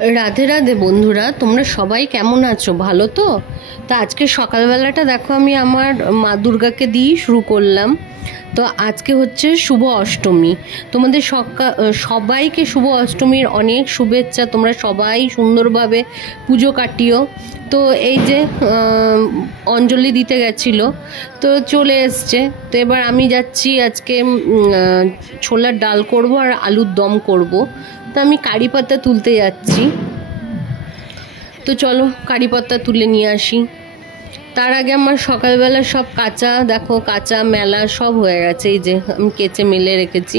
রাধে রাধে বন্ধুরা, তোমরা সবাই কেমন আছো? ভালো তো? তা আজকে সকালবেলাটা দেখো আমি আমার মা দুর্গাকে দিয়েই শুরু করলাম। তো আজকে হচ্ছে শুভ অষ্টমী। তোমাদের সবাইকে শুভ অষ্টমীর অনেক শুভেচ্ছা। তোমরা সবাই সুন্দরভাবে পুজো কাটিও। তো এই যে অঞ্জলি দিতে গেছিলো, তো চলে এসছে। তো এবার আমি যাচ্ছি আজকে ছোলার ডাল করব আর আলুর দম করব। তো আমি কারি পাতা তুলতে যাচ্ছি। তো চলো কারি পাতা তুলে নিয়ে আসি। তার আগে আমার সকালবেলা সব কাঁচা, দেখো কাঁচা মেলা সব হয়ে গেছে। এই যে আমি কেচে মেলে রেখেছি।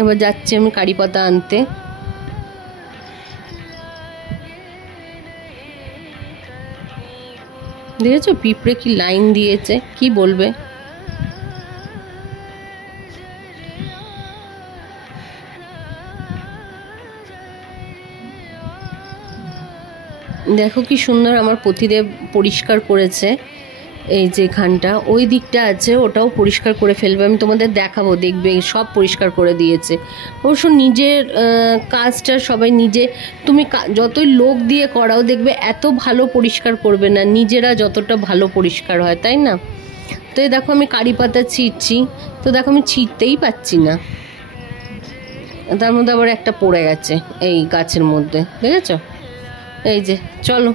এবার যাচ্ছি আমি কারি পাতা আনতে। দেখেছো পিঁপড়ে কি লাইন দিয়েছে, কি বলবে। দেখো কি সুন্দর আমার পতিদেব পরিষ্কার করেছে। এই যে এখানটা ওই দিকটা আছে, ওটাও পরিষ্কার করে ফেলবে। আমি তোমাদের দেখাবো, দেখবে সব পরিষ্কার করে দিয়েছে। অবশ্য নিজের কাজটা সবাই নিজে, তুমি যতই লোক দিয়ে করাও দেখবে এত ভালো পরিষ্কার করবে না নিজেরা যতটা ভালো পরিষ্কার হয়, তাই না? তো এই দেখো আমি কারি পাতা ছিঁড়ছি। তো দেখো আমি ছিঁড়তেই পাচ্ছি না, তার মধ্যে আবার একটা পড়ে গেছে এই গাছের মধ্যে, দেখেছো? এই যে চলো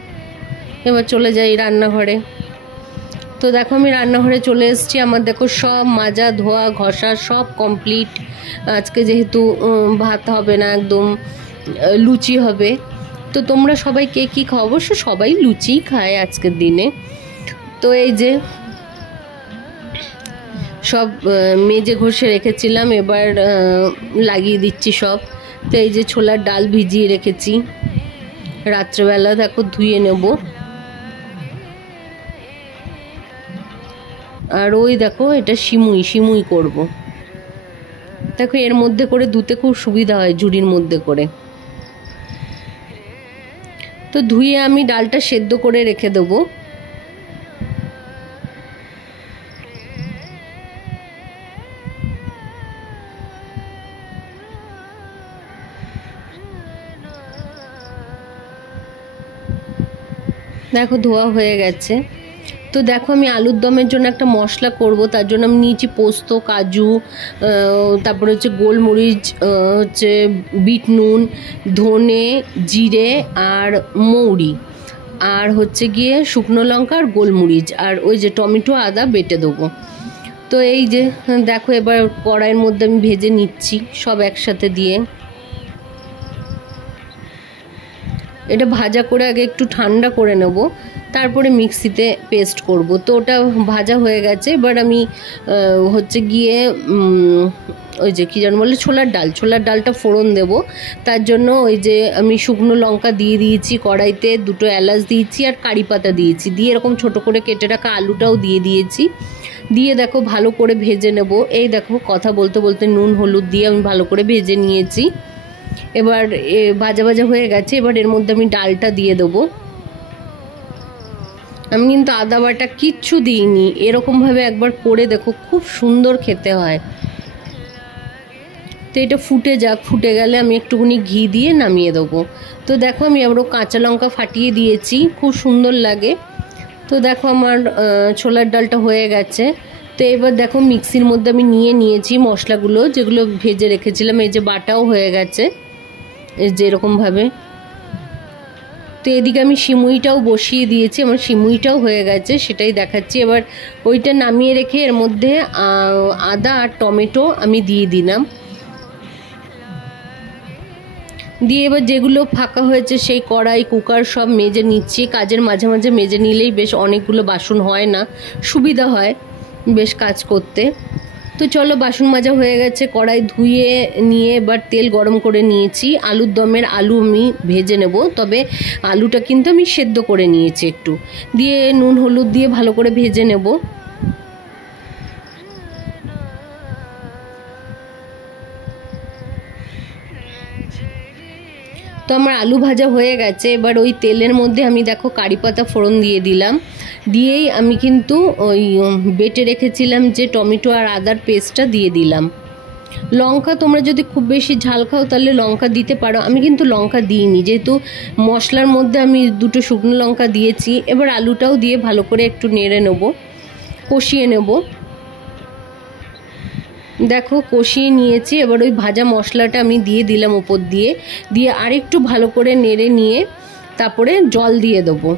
এবার চলে যাই রান্নাঘরে। তো দেখো আমি রান্নাঘরে চলে এসেছি। আমার দেখো সব মাজা ধোয়া ঘষা সব কমপ্লিট। আজকে যেহেতু ভাত হবে না, একদম লুচি হবে। তো তোমরা সবাই কে কী খাও? অবশ্য সবাই লুচিই খায় আজকের দিনে। তো এই যে সব মেজে ঘষে রেখেছিলাম, এবার লাগিয়ে দিচ্ছি সব। তো এই যে ছোলার ডাল ভিজিয়ে রেখেছি, রাত্রেবেলা দেখো ধুয়ে নেব। আর ওই দেখো এটা সিমুই করব। দেখো এর মধ্যে করে ধুতে খুব সুবিধা হয়, ঝুড়ির মধ্যে করে। তো ধুয়ে আমি ডালটা সেদ্ধ করে রেখে দেবো। দেখো ধোয়া হয়ে গেছে। তো দেখো আমি আলুর দমের জন্য একটা মশলা করব, তার জন্য আমি নিয়েছি পোস্ত, কাজু, তারপরে হচ্ছে গোলমরিচ, হচ্ছে বিট নুন, ধনে, জিরে আর মৌরি, আর হচ্ছে গিয়ে শুকনো লঙ্কা আর গোলমরিচ, আর ওই যে টমেটো আদা বেটে দেবো। তো এই যে দেখো এবার কড়াইয়ের মধ্যে আমি ভেজে নিচ্ছি সব একসাথে দিয়ে। এটা ভাজা করে আগে একটু ঠান্ডা করে নেব, তারপরে মিক্সিতে পেস্ট করব। তো ওটা ভাজা হয়ে গেছে। এবার আমি হচ্ছে গিয়ে ওই যে কী যেন বলে, ছোলার ডালটা ফোড়ন দেব। তার জন্য ওই যে আমি শুকনো লঙ্কা দিয়ে দিয়েছি কড়াইতে, দুটো এলাচ দিয়েছি আর কারি পাতা দিয়েছি, দিয়ে এরকম ছোট করে কেটে রাখা আলুটাও দিয়ে দিয়েছি। দিয়ে দেখো ভালো করে ভেজে নেব। এই দেখো কথা বলতে বলতে নুন হলুদ দিয়ে আমি ভালো করে ভেজে নিয়েছি। এবার ভাজা ভাজা হয়ে গেছে। এবার এর মধ্যে আমি ডালটা দিয়ে দেবো। আমি কিন্তু আদা বাটা কিচ্ছু দিইনি, এরকমভাবে একবার করে দেখো, খুব সুন্দর খেতে হয়। তো এটা ফুটে গেলে আমি একটুখানি ঘি দিয়ে নামিয়ে দেবো। তো দেখো আমি আবারও কাঁচা লঙ্কা ফাটিয়ে দিয়েছি, খুব সুন্দর লাগে। তো দেখো আমার ছোলার ডালটা হয়ে গেছে। তো এবার দেখো মিক্সির মধ্যে আমি নিয়েছি মশলাগুলো, যেগুলো ভেজে রেখেছিলাম। এই যে বাটাও হয়ে গেছে এই যে এরকমভাবে। তো এদিকে আমি সিমুইটাও বসিয়ে দিয়েছি, আমার সিমুইটাও হয়ে গেছে, সেটাই দেখাচ্ছি। এবার ওইটা নামিয়ে রেখে এর মধ্যে আদা আর টমেটো আমি দিয়ে দিলাম। দিয়ে এবার যেগুলো ফাঁকা হয়েছে সেই কড়াই কুকার সব মেজে নিচ্ছি। কাজের মাঝে মাঝে মেজে নিলেই বেশ অনেকগুলো বাসন হয় না, সুবিধা হয় বেশ কাজ করতে। তো চলো বাসন মাজা হয়ে গেছে, কড়াই ধুয়ে নিয়ে এবার তেল গরম করে নিয়েছি। আলুর দমের আলু আমি ভেজে নেব, তবে আলুটা কিন্তু আমি সেদ্ধ করে নিয়েছি একটু, দিয়ে নুন হলুদ দিয়ে ভালো করে ভেজে নেব। তো আমার আলু ভাজা হয়ে গেছে। এবার ওই তেলের মধ্যে আমি দেখো কারি পাতা ফোড়ন দিয়ে দিলাম। দিয়েই আমি কিন্তু ওই বেটে রেখেছিলাম যে টমেটো আর আদার পেস্টটা দিয়ে দিলাম। লঙ্কা তোমরা যদি খুব বেশি ঝাল খাও তাহলে লঙ্কা দিতে পারো, আমি কিন্তু লঙ্কা দিইনি, যেহেতু মশলার মধ্যে আমি 2টো শুকনো লঙ্কা দিয়েছি। এবার আলুটাও দিয়ে ভালো করে একটু নেড়ে নেব, কষিয়ে নেব। দেখো কষিয়ে নিয়েছি, এবার ওই ভাজা মশলাটা আমি দিয়ে দিলাম ওপর দিয়ে, দিয়ে আরেকটু ভালো করে নেড়ে নিয়ে তারপরে জল দিয়ে দেবো।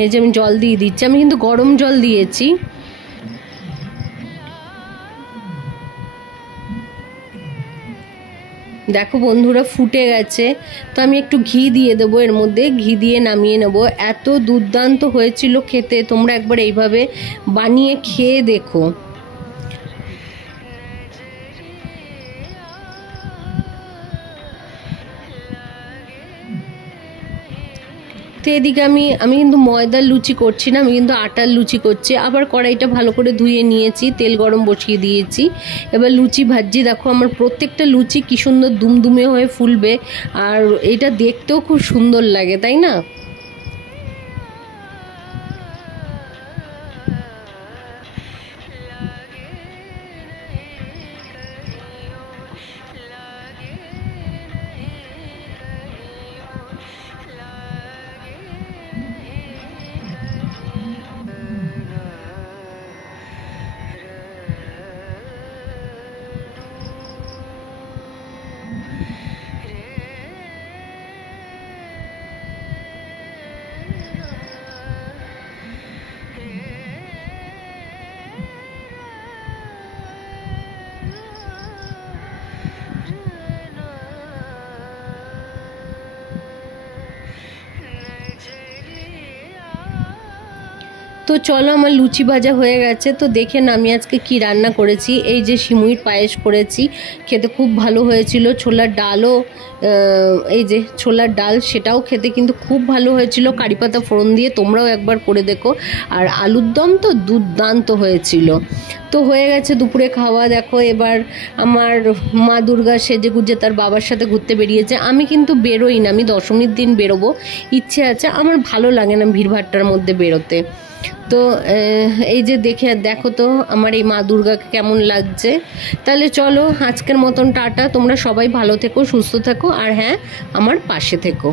এই যে আমি জল দিয়ে দিচ্ছি, আমি কিন্তু গরম জল দিয়েছি। দেখো বন্ধুরা ফুটে গেছে, তো আমি একটু ঘি দিয়ে দেবো এর মধ্যে, ঘি দিয়ে নামিয়ে নেব। এত দুর্দান্ত হয়েছিল খেতে, তোমরা একবার এইভাবে বানিয়ে খেয়ে দেখো। তো এদিকে আমি কিন্তু ময়দার লুচি করছি না, আমি কিন্তু আটার লুচি করছি। আবার কড়াইটা ভালো করে ধুয়ে নিয়েছি, তেল গরম বসিয়ে দিয়েছি, এবার লুচি ভাজছি। দেখো আমার প্রত্যেকটা লুচি কি সুন্দর দুমদুমে হয়ে ফুলবে, আর এটা দেখতেও খুব সুন্দর লাগে, তাই না? তো চলো আমার লুচি ভাজা হয়ে গেছে, তো দেখে না আমি আজকে কি রান্না করেছি। এই যে সিমুইর পায়েস করেছি, খেতে খুব ভালো হয়েছিল। ছোলার ডালও, এই যে ছোলার ডাল, সেটাও খেতে কিন্তু খুব ভালো হয়েছিল কারি পাতা ফোড়ন দিয়ে, তোমরাও একবার করে দেখো। আর আলুর দম তো দুর্দান্ত হয়েছিল। তো হয়ে গেছে দুপুরে খাওয়া। দেখো এবার আমার মা দুর্গা সেজে গুজে তার বাবার সাথে ঘুরতে বেরিয়েছে। আমি কিন্তু বেরোই না, আমি দশমীর দিন বেরোবো, ইচ্ছে আছে, আমার ভালো লাগে না ভিড়ভাট্টার মধ্যে বেরোতে। তো এই যে দেখো তো আমার এই মা দুর্গাকে কেমন লাগছে। তাহলে চলো আজকের মতন টাটা, তোমরা সবাই ভালো থেকো, সুস্থ থেকো, আর হ্যাঁ আমার পাশে থেকো।